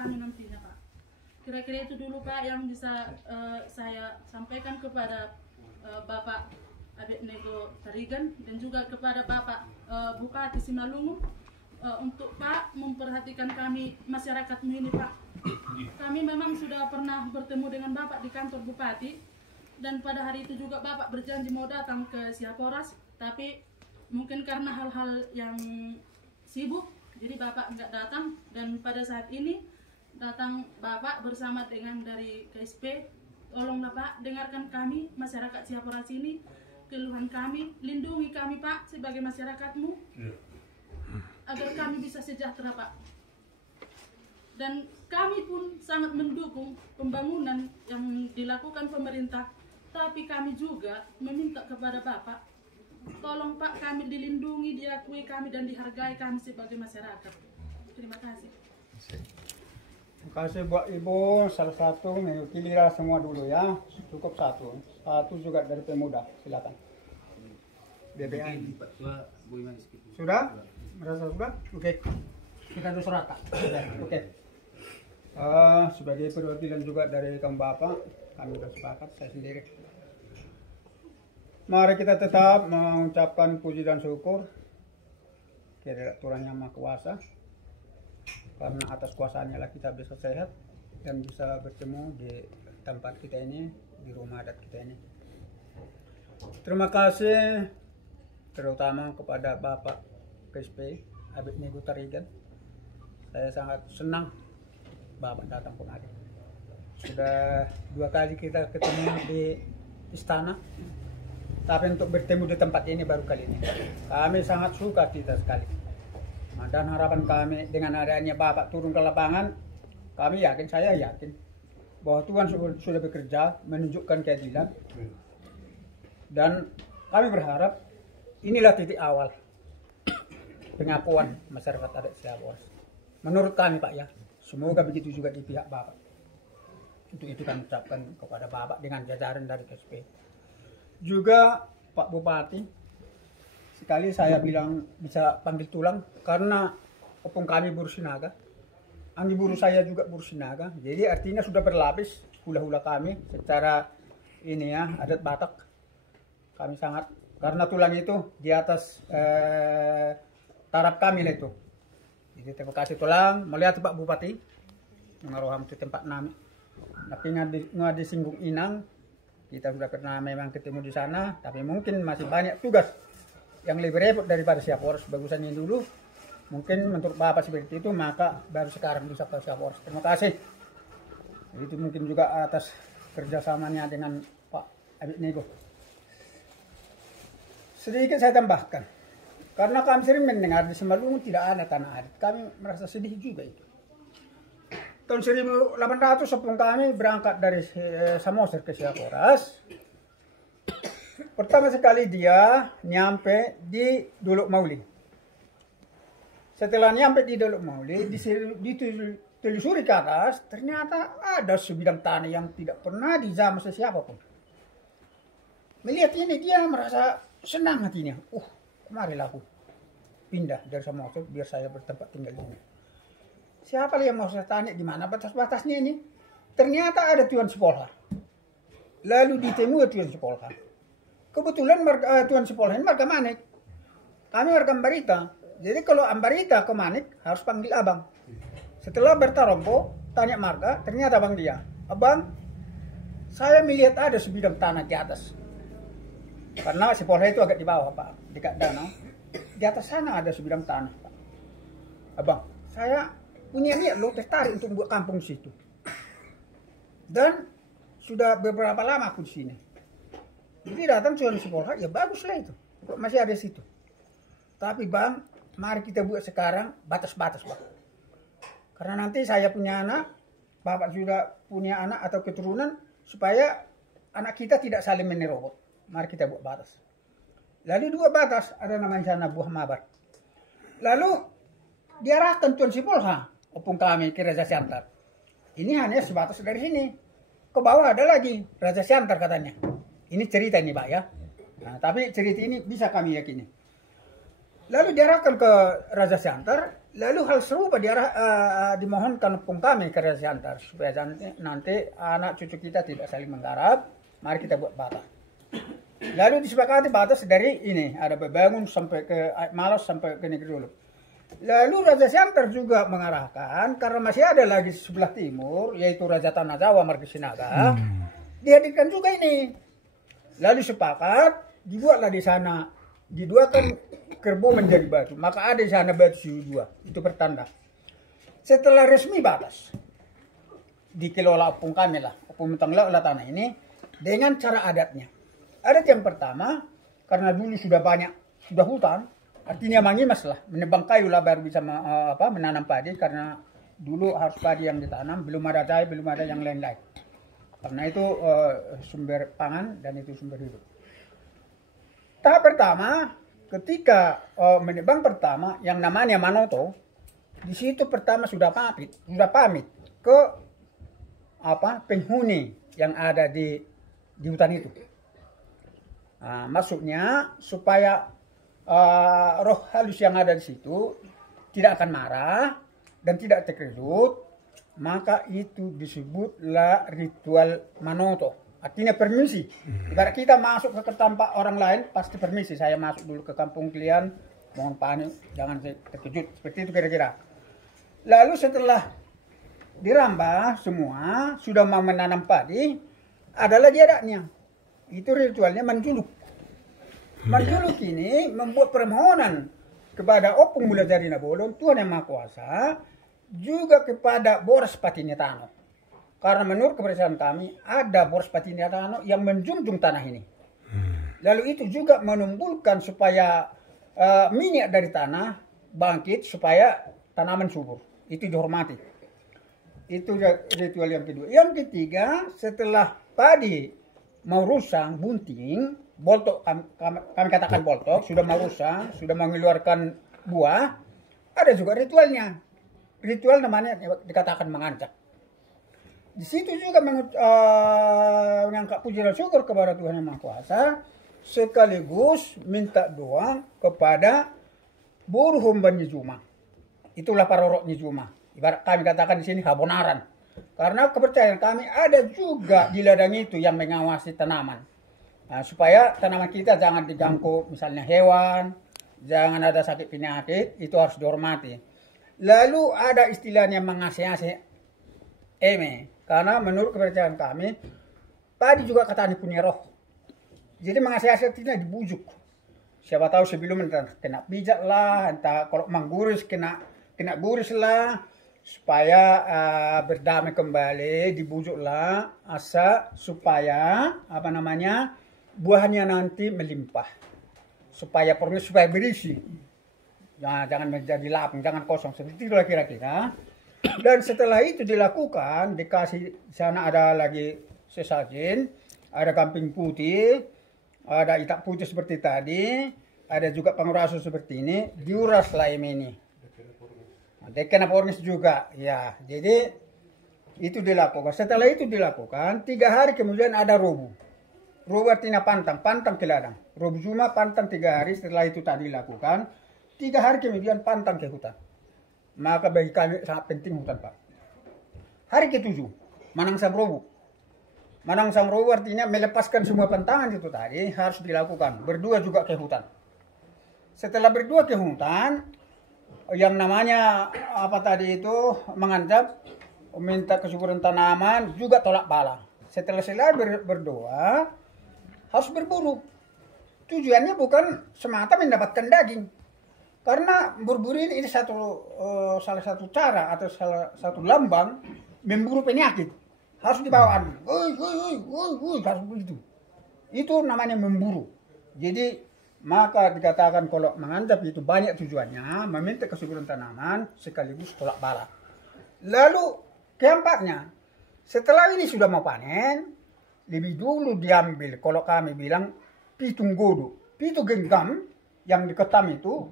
kami nantinya, Pak. Kira-kira itu dulu, Pak, yang bisa saya sampaikan kepada Bapak Abednego Tarigan dan juga kepada Bapak Bupati Simalungun untuk Pak memperhatikan kami masyarakatmu ini, Pak. Kami memang sudah pernah bertemu dengan Bapak di kantor Bupati dan pada hari itu juga Bapak berjanji mau datang ke Siaporas, tapi mungkin karena hal-hal yang sibuk jadi Bapak nggak datang, dan pada saat ini datang Bapak bersama dengan dari KSP. Tolonglah Pak, dengarkan kami masyarakat Siaporas ini, keluhan kami, lindungi kami Pak sebagai masyarakatmu agar kami bisa sejahtera Pak. Dan kami pun sangat mendukung pembangunan yang dilakukan pemerintah, tapi kami juga meminta kepada Bapak, tolong Pak, kami dilindungi, diakui kami dan dihargai kami sebagai masyarakat. Terima kasih. Terima kasih buat Ibu. Salah satu pilihlah semua dulu ya. Cukup satu. Satu juga dari pemuda. Silakan. BBM. Sudah? Merasa sudah? Oke. Kita tuh serata. Oke. Sebagai perwakilan juga dari kaum bapak, kami sudah sepakat, saya sendiri. Mari kita tetap mengucapkan puji dan syukur kepada Tuhan Yang Maha Kuasa, karena atas kuasanya lah kita bisa sehat dan bisa bertemu di tempat kita ini, di rumah adat kita ini. Terima kasih terutama kepada Bapak KSP Abednego Tarigan. Saya sangat senang Bapak datang kemari. Sudah 2 kali kita ketemu di istana, tapi untuk bertemu di tempat ini baru kali ini. Kami sangat suka kita sekali. Dan harapan kami dengan adanya Bapak turun ke lapangan, kami yakin, saya yakin bahwa Tuhan sudah bekerja menunjukkan keadilan. Dan kami berharap inilah titik awal pengakuan masyarakat adat Siaporas. Menurut kami Pak ya, semoga begitu juga di pihak Bapak. Untuk itu kami ucapkan kepada Bapak dengan jajaran dari KSP. Juga Pak Bupati, sekali saya bilang bisa panggil tulang karena opung kami Bursinaga, anggi buru saya juga Bursinaga, jadi artinya sudah berlapis hula-hula kami secara ini ya, adat Batak. Kami sangat, karena tulang itu di atas taraf kami lah itu. Jadi terima kasih tulang, melihat Pak Bupati mengaruham itu tempat nami. Tapi ngadi singgung inang, kita sudah pernah memang ketemu di sana, tapi mungkin masih banyak tugas yang lebih repot daripada Siaporas. Bagusan ini dulu, mungkin menurut Bapak seperti itu, maka baru sekarang bisa ke Siaporas. Terima kasih. Itu mungkin juga atas kerjasamanya dengan Pak Abednego. Sedikit saya tambahkan, karena kami sering mendengar di Simalungun tidak ada tanah adat, kami merasa sedih juga itu. Tahun 1800 sebelum kami berangkat dari Samosir ke Siaporas, pertama sekali dia nyampe di Dolok Mauli. Setelah nyampe di Dolok Mauli, ditelusuri ke atas, ternyata ada sebidang tanah yang tidak pernah dijamah siapapun. Melihat ini dia merasa senang hatinya. Kemarilah aku pindah dari Samosir biar saya bertempat tinggal di sini. Siapa yang mau saya tanya di mana batas-batasnya ini? Ternyata ada Tuan Sipolha. Lalu ditemui Tuan Sipolha. Kebetulan Tuan Sipolha ini marga Manik. Kami marga Ambarita. Jadi kalau Ambarita ke Manik harus panggil abang. Setelah bertarompo, tanya marga, ternyata abang dia. Abang, saya melihat ada sebidang tanah di atas. Karena Sipolha itu agak di bawah Pak, dekat danau. Di atas sana ada sebidang tanah Pak. Abang, saya punya niat lo tertarik untuk buat kampung situ. Dan sudah beberapa lama aku di sini. Jadi datang Tuan Sipolha, ya baguslah itu. Kok masih ada situ. Tapi Bang, mari kita buat sekarang batas-batas Bang. Karena nanti saya punya anak, Bapak juga punya anak atau keturunan, supaya anak kita tidak saling menerobot. Mari kita buat batas. Lalu 2 batas, ada namanya sana Buah Mabar. Lalu diarahkan Tuan Sipolha, opung kami ke Raja Siantar. Ini hanya sebatas dari sini. Ke bawah ada lagi Raja Siantar katanya. Ini cerita ini Pak ya. Nah, tapi cerita ini bisa kami yakini. Lalu diarahkan ke Raja Siantar, Lalu hal serupa dimohonkan pun kami ke Raja Siantar supaya nanti anak cucu kita tidak saling menggarap. Mari kita buat batas. Lalu disepakati batas dari ini ada Bebangun sampai ke Malos sampai ke Negeri Dulu. Lalu Raja Siantar juga mengarahkan karena masih ada lagi sebelah timur yaitu Raja Tanah Jawa Margasinaga. Dihadirkan juga ini. Lalu sepakat dibuatlah di sana diduakan kerbau menjadi batu. Maka ada di sana batu siu 2. Itu pertanda. Setelah resmi batas dikelola opung kami lah, opung mentanglah tanah ini dengan cara adatnya. Adat yang pertama karena dulu sudah hutan, artinya mangimas lah, menebang kayu lah baru bisa menanam padi karena dulu harus padi yang ditanam, belum ada jahe, belum ada yang lain-lain. Karena itu sumber pangan dan itu sumber hidup. Tahap pertama, ketika menebang pertama yang namanya Manoto, di situ pertama sudah pamit ke penghuni yang ada di hutan itu. Nah, maksudnya supaya roh halus yang ada di situ tidak akan marah dan tidak terkejut, maka itu disebutlah ritual Manoto. Artinya permisi. Ibarat kita masuk ke tempat orang lain, pasti permisi. Saya masuk dulu ke kampung kalian, mohon panik, jangan terkejut. Seperti itu kira-kira. Lalu setelah dirambah semua, sudah mau menanam padi, adalah adatnya. Itu ritualnya menjuluk. Menjuluk ini membuat permohonan kepada Opung Muladjari Nabolon, Tuhan Yang Maha Kuasa, juga kepada Boras Patinyatano. Karena menurut kepercayaan kami, ada Boras Patinyatano yang menjunjung tanah ini. Lalu itu juga menumbuhkan supaya minyak dari tanah bangkit, supaya tanaman subur. Itu dihormati. Itu ritual yang kedua. Yang ketiga, setelah padi mau rusak, bunting, boltok, kami katakan boltok, sudah mau rusak, sudah mengeluarkan buah, ada juga ritualnya. Ritual namanya dikatakan mengancak. Di situ juga mengangkat puji dan syukur kepada Tuhan Yang Maha Kuasa, sekaligus minta doa kepada Burhum Ban Nyijuma. Itulah parorok Nyijuma. Ibarat kami katakan di sini Habonaran. Karena kepercayaan kami ada juga di ladang itu yang mengawasi tanaman. Nah, supaya tanaman kita jangan diganggu misalnya hewan, jangan ada sakit penyakit, itu harus dihormati. Lalu ada istilahnya mengasih-asih eme. Karena menurut kepercayaan kami, padi juga katanya punya roh. Jadi mengasih-asih tidak dibujuk. Siapa tahu sebelum entah kena pijat lah, entah kalau mengguris kena guris lah, supaya berdamai kembali, dibujuklah asa supaya buahnya nanti melimpah, supaya berisi. Jangan menjadi lapang, jangan kosong. Seperti itulah kira-kira. Dan setelah itu dilakukan, dikasih sana ada lagi sesajen, ada kamping putih, ada itak putih seperti tadi, ada juga pengurasu seperti ini, diuraslah ini. Dekan apa orangnya juga, ya. Jadi itu dilakukan. Setelah itu dilakukan, 3 hari kemudian ada robu. Robu artinya pantang ke ladang. Robu Juma pantang 3 hari. Setelah itu tadi dilakukan, 3 hari kemudian pantang ke hutan. Maka bagi kami sangat penting hutan, Pak. Hari ke-7, Manangsang Robu. Manangsang Robu artinya melepaskan semua pantangan itu tadi harus dilakukan. Berdua juga ke hutan. Setelah berdua ke hutan, yang namanya mengancam, minta kesuburan tanaman, juga tolak bala. Setelah selesai berdoa, harus berburu. Tujuannya bukan semata mendapatkan daging. Karena berburu ini salah satu cara atau salah satu lambang memburu penyakit. Harus dibawaan. Harus begitu. Itu namanya memburu. Jadi maka dikatakan kalau mengancam itu banyak tujuannya, meminta kesuburan tanaman sekaligus tolak bala. Lalu keempatnya, setelah ini sudah mau panen, lebih dulu diambil, kalau kami bilang pitung godo, pitu genggam yang diketam itu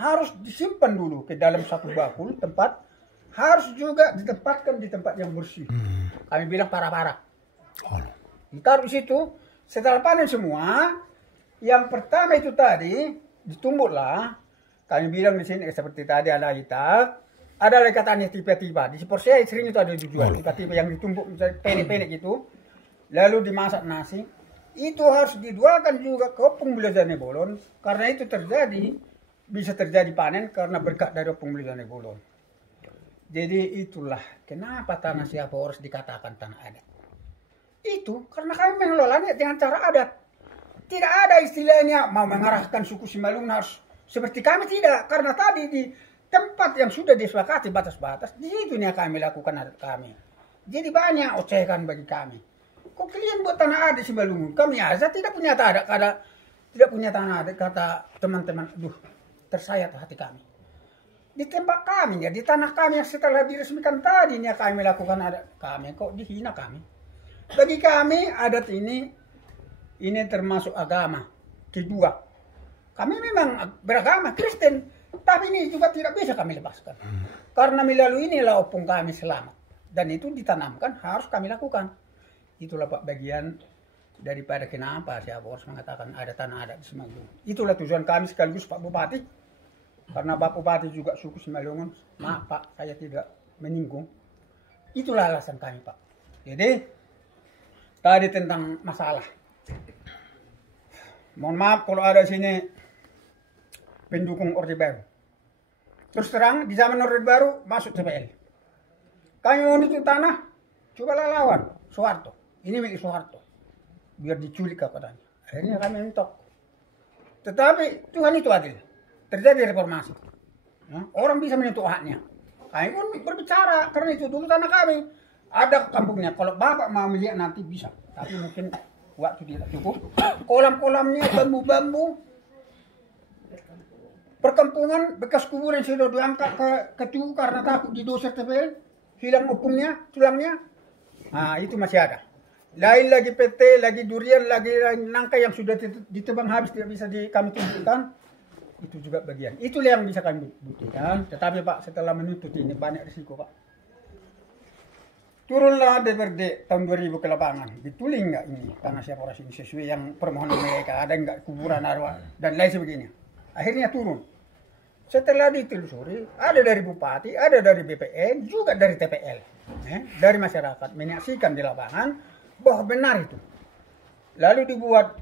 harus disimpan dulu ke dalam satu bakul tempat, harus juga ditempatkan di tempat yang bersih. Kami bilang parah-parah. Ditaruh di situ, setelah panen semua, yang pertama itu tadi ditumbuklah, Kami bilang di sini seperti tadi ada kita, ada lagi katanya tiba-tiba di Porsia sering itu ada dijual tiba-tiba yang ditumbuk pendek-pendek gitu, lalu dimasak nasi. Itu harus dijualkan juga ke opung Bulajane Bolon karena itu bisa terjadi panen karena berkat dari opung Bulajane Bolon. Jadi itulah kenapa tanah Siaporas dikatakan tanah adat. Itu karena kami mengelolanya dengan cara adat. Tidak ada istilahnya mau mengarahkan suku Simalungun harus seperti kami, tidak. Karena tadi di tempat yang sudah disepakati batas-batas, di situ kami lakukan adat kami. Jadi banyak ocehan bagi kami. Kok kalian buat tanah adat Simalungun? Kami aja tidak punya tanah adat, tidak punya tanah adat, kata teman-teman. Aduh, tersayat hati kami. Di tempat kami ya, di tanah kami yang setelah diresmikan tadi kami lakukan adat kami. Kok dihina kami? Bagi kami adat ini termasuk agama kedua. Kami memang beragama Kristen, tapi ini juga tidak bisa kami lepaskan. Karena melalui inilah opung kami selamat. Dan itu ditanamkan harus kami lakukan. Itulah Pak bagian daripada kenapa Siaporas mengatakan ada tanah adat di Simalungun. Itulah tujuan kami sekaligus Pak Bupati. Karena Pak Bupati juga suku Simalungun. Maaf Pak, saya tidak menyinggung. Itulah alasan kami Pak. Jadi tadi tentang masalah. Mohon maaf kalau ada sini pendukung Orde Baru. Terus terang di zaman Orde Baru masuk TPL. Kami mau itu tanah, cobalah lawan Soeharto. Ini milik Soeharto. Biar diculik katanya. Akhirnya kami mentok. Tetapi Tuhan itu adil. Terjadi reformasi. Orang bisa menyentuh haknya. Kami pun berbicara karena itu dulu tanah kami. Ada kampungnya. Kalau Bapak mau melihat nanti bisa. Tapi mungkin waktu tidak cukup. Kolam-kolamnya bambu-bambu. Perkampungan bekas kuburan sudah diangkat ke Tugu karena takut didoser TPL. Hilang opungnya, tulangnya. Nah itu masih ada. Lain lagi PT, lagi durian, lagi nangka yang sudah ditebang habis tidak bisa kami tunjukkan. Itu juga bagian. Itulah yang bisa kami buktikan. Tetapi Pak setelah menuntut ini banyak risiko Pak. Turunlah DPRD tahun 2000 ke lapangan. Betul enggak ini tanah Siaporas ini sesuai yang permohonan mereka? Ada enggak kuburan arwah dan lain sebagainya. Akhirnya turun. Setelah ditelusuri, ada dari Bupati, ada dari BPN, juga dari TPL. Dari masyarakat menyaksikan di lapangan bahwa benar itu. Lalu dibuat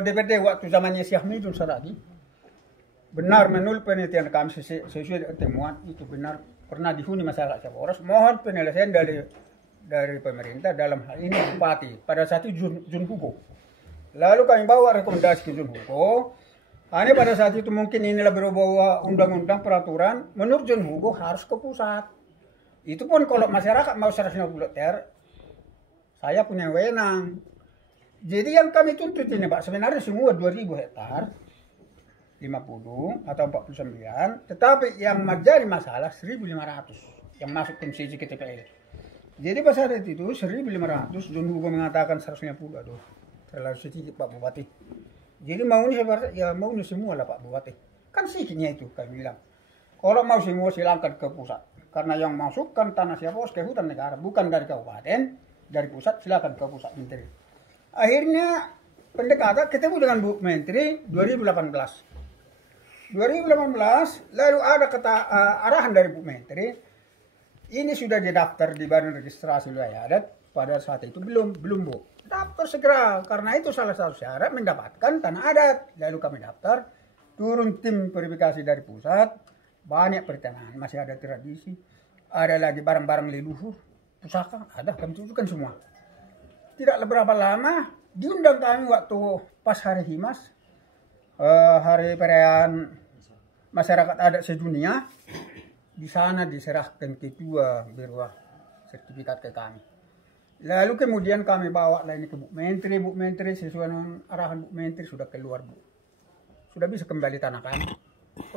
DPRD waktu zamannya Syekh Midun Saragi. Benar menurut penelitian kami sesuai temuan itu benar pernah dihuni masyarakat Siaporas. Mohon penyelesaian dari pemerintah dalam hal ini Bupati pada saat itu Jun Hugo. Lalu kami bawa rekomendasi ke Jun Hugo. Hanya pada saat itu mungkin inilah berubah undang-undang peraturan. Menurut Jun Hugo harus ke pusat. Itu pun kalau masyarakat mau 150 hektar, saya punya wewenang. Jadi yang kami tuntut ini Pak sebenarnya semua 2000 hektar. 50 atau 49, tetapi yang menjadi masalah 1.500 yang masuk konsesi ke TPL. Jadi pada saat itu 1.500, Jun Hugo mengatakan 150, aduh terlalu sedikit Pak Bupati. Jadi maunya ya maunya semua lah Pak Bupati. Kan sedikitnya itu kami bilang. Kalau mau semua silakan ke pusat. Karena yang masukkan tanah Siaporas ke hutan negara bukan dari kabupaten, dari pusat silakan ke pusat menteri. Akhirnya pendekatan ketemu dengan Bu Menteri 2018. 2018 lalu ada arahan dari Bu Menteri, ini sudah didaftar di Badan Registrasi Wilayah Adat. Pada saat itu belum Bu. Daftar segera karena itu salah satu syarat mendapatkan tanah adat. Lalu kami daftar, turun tim verifikasi dari pusat, banyak pertanyaan, masih ada tradisi, ada lagi barang-barang leluhur, pusaka, ada kami tunjukkan semua. Tidak beberapa lama diundang kami waktu pas hari Himas, hari perayaan masyarakat adat sedunia. Di sana diserahkan ketua berupa sertifikat ke kami. Lalu kemudian kami bawa lainnya ke Bu Menteri sesuai dengan arahan Bu Menteri sudah keluar Bu. Sudah bisa kembali tanah kami.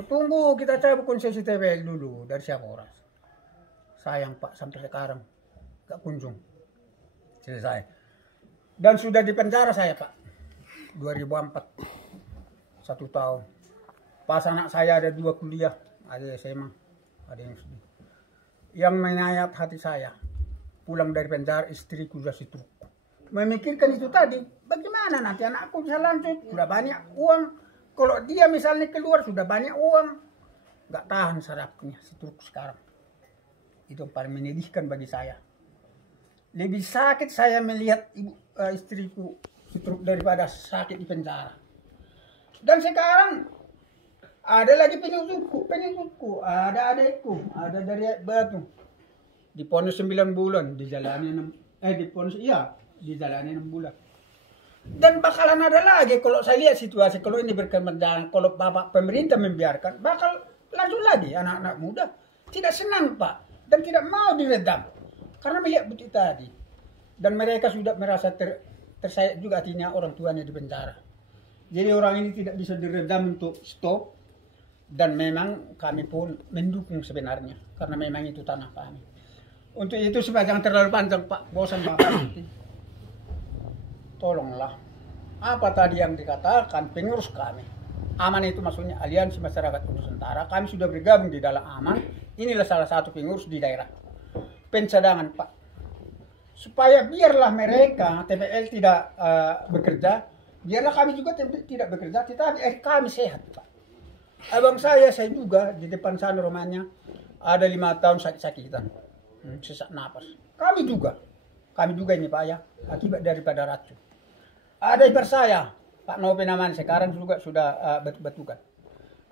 Tunggu kita cabut konsesi TPL dulu dari Siaporas. Sayang Pak sampai sekarang gak kunjung selesai. Dan sudah dipenjara saya Pak 2004 1 tahun. Pas anak saya ada 2 kuliah, ada SMA, ada yang sedih. Yang menyayat hati saya, pulang dari penjara istriku sudah stroke. Memikirkan itu tadi, bagaimana nanti anakku bisa lanjut, sudah banyak uang. Kalau dia misalnya keluar sudah banyak uang, nggak tahan sarafnya, stroke sekarang. Itu paling menyedihkan bagi saya. Lebih sakit saya melihat istriku stroke daripada sakit di penjara. Dan sekarang ada lagi pengikutku, ada adikku, ada dari Batu. Diponis 9 bulan, dijalani dijalani 6 bulan. Dan bakalan ada lagi kalau saya lihat situasi, kalau ini berkembang, kalau Bapak pemerintah membiarkan, bakal lanjut lagi anak-anak muda. Tidak senang Pak, dan tidak mau diredam. Karena melihat bukti tadi. Dan mereka sudah merasa tersayat juga hatinya orang tuanya di penjara. Jadi orang ini tidak bisa diredam untuk stop. Dan memang kami pun mendukung sebenarnya. Karena memang itu tanah kami. Untuk itu supaya jangan terlalu panjang Pak, bosan Bapak nanti. Tolonglah. Apa tadi yang dikatakan pengurus kami. AMAN itu maksudnya Aliansi Masyarakat Nusantara. Kami sudah bergabung di dalam AMAN. Inilah salah satu pengurus di daerah. Pencadangan Pak. Supaya biarlah mereka TPL tidak bekerja. Biarlah kami juga tidak bekerja. Tetapi kami sehat Pak. Abang saya juga di depan sana rumahnya. Ada 5 tahun sakit-sakitan. Sesak napas. Kami juga ini Pak ya. Akibat daripada racun. Ada ibar saya, Pak Nopi namanya, sekarang juga sudah batu-batukan.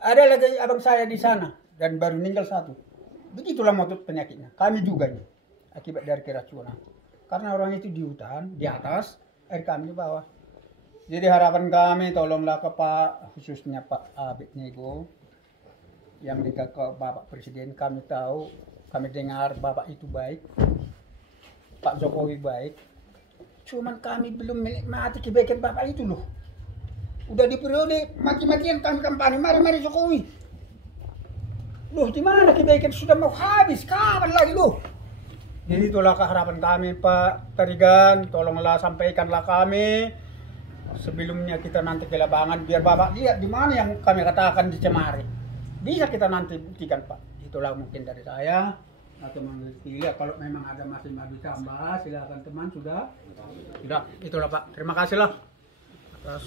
Ada lagi abang saya di sana, dan baru meninggal 1. Begitulah motif penyakitnya. Kami juga ini, akibat dari keracunan. Karena orang itu di hutan, di atas, air kami di bawah. Jadi harapan kami, tolonglah ke Pak, khususnya Pak Abed Nego, yang dekat ke Bapak Presiden. Kami tahu, kami dengar Bapak itu baik, Pak Jokowi baik. Cuman kami belum menikmati kebaikan Bapak itu loh. Udah di periode mati-matian kami kampanye, mari Jokowi. Loh, di mana kebaikan sudah mau habis? Kapan lagi loh? Jadi itulah keharapan kami Pak Tarigan, tolonglah sampaikanlah kami. Sebelumnya kita nanti ke lapangan, biar Bapak lihat di mana yang kami katakan dicemari. Bisa kita nanti buktikan Pak. Itulah mungkin dari saya. Atau mengerti, kalau memang ada masih mau ditambah silakan teman sudah itulah Pak, terima kasih lah atas